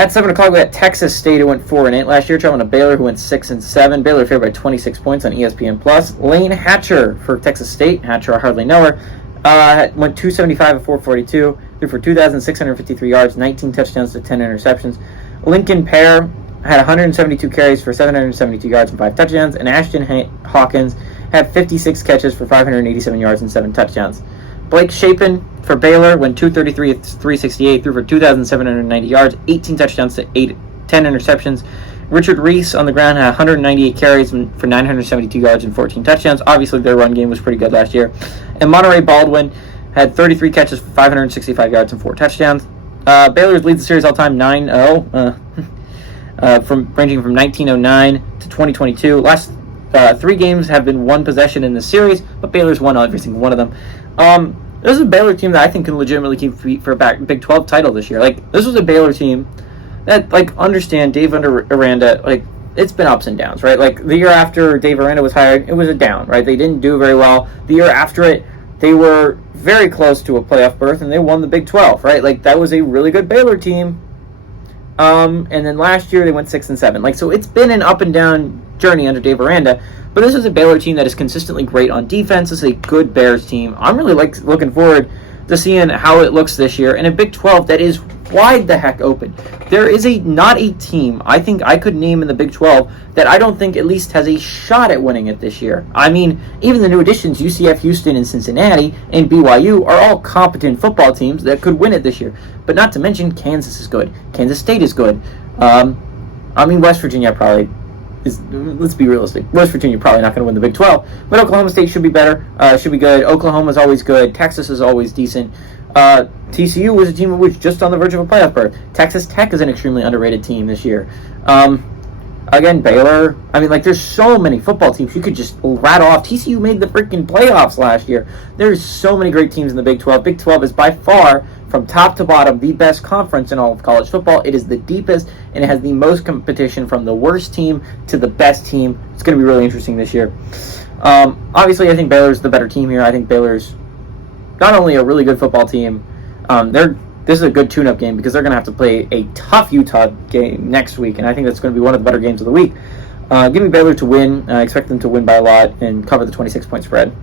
At 7 o'clock, we got Texas State, who went 4-8 last year, traveling to Baylor, who went 6-7. Baylor favored by 26 points on ESPN+. Lane Hatcher for Texas State. Hatcher, I hardly know her. Went 275 at 442, threw for 2,653 yards, 19 touchdowns to 10 interceptions. Lincoln Pear had 172 carries for 772 yards and 5 touchdowns, and Ashton Hawkins had 56 catches for 587 yards and 7 touchdowns. Blake Shapen for Baylor went 233 at 368, threw for 2,790 yards, 18 touchdowns to 10 interceptions. Richard Reese on the ground had 198 carries for 972 yards and 14 touchdowns. Obviously, their run game was pretty good last year. And Monterey Baldwin had 33 catches for 565 yards and 4 touchdowns. Baylor leads the series all-time 9-0, ranging from 1909 to 2022. Last 3 games have been 1 possession in the series, but Baylor's won every single one of them. This is a Baylor team that I think can legitimately keep for a Big 12 title this year. Like, this was a Baylor team that, like, understand Dave Aranda, like, it's been ups and downs, right? Like, the year after Dave Aranda was hired, it was a down, right? They didn't do very well. The year after it, they were very close to a playoff berth, and they won the Big 12, right? Like, that was a really good Baylor team. And then last year, they went 6-7. Like, so it's been an up and down journey under Dave Aranda. But this is a Baylor team that is consistently great on defense. This is a good Bears team. I'm really looking forward to seeing how it looks this year in a Big 12 that is wide the heck open. There is not a team I think I could name in the Big 12 that I don't think at least has a shot at winning it this year. I mean, even the new additions, UCF, Houston, and Cincinnati, and BYU are all competent football teams that could win it this year. But not to mention, Kansas is good. Kansas State is good. West Virginia probably let's be realistic. West Virginia probably not going to win the Big 12, but Oklahoma State should be better, should be good. Oklahoma's always good. Texas is always decent. TCU was a team that was just on the verge of a playoff berth. Texas Tech is an extremely underrated team this year. Again, Baylor. I mean, like, there's so many football teams you could just rattle off. TCU made the freaking playoffs last year. There's so many great teams in the Big 12. Big 12 is by far, from top to bottom, the best conference in all of college football. It is the deepest, and it has the most competition from the worst team to the best team. It's going to be really interesting this year. Obviously, I think Baylor's the better team here. I think Baylor's not only a really good football team, this is a good tune-up game because they're going to have to play a tough Utah game next week, and I think that's going to be one of the better games of the week. Give me Baylor to win. I expect them to win by a lot and cover the 26-point spread.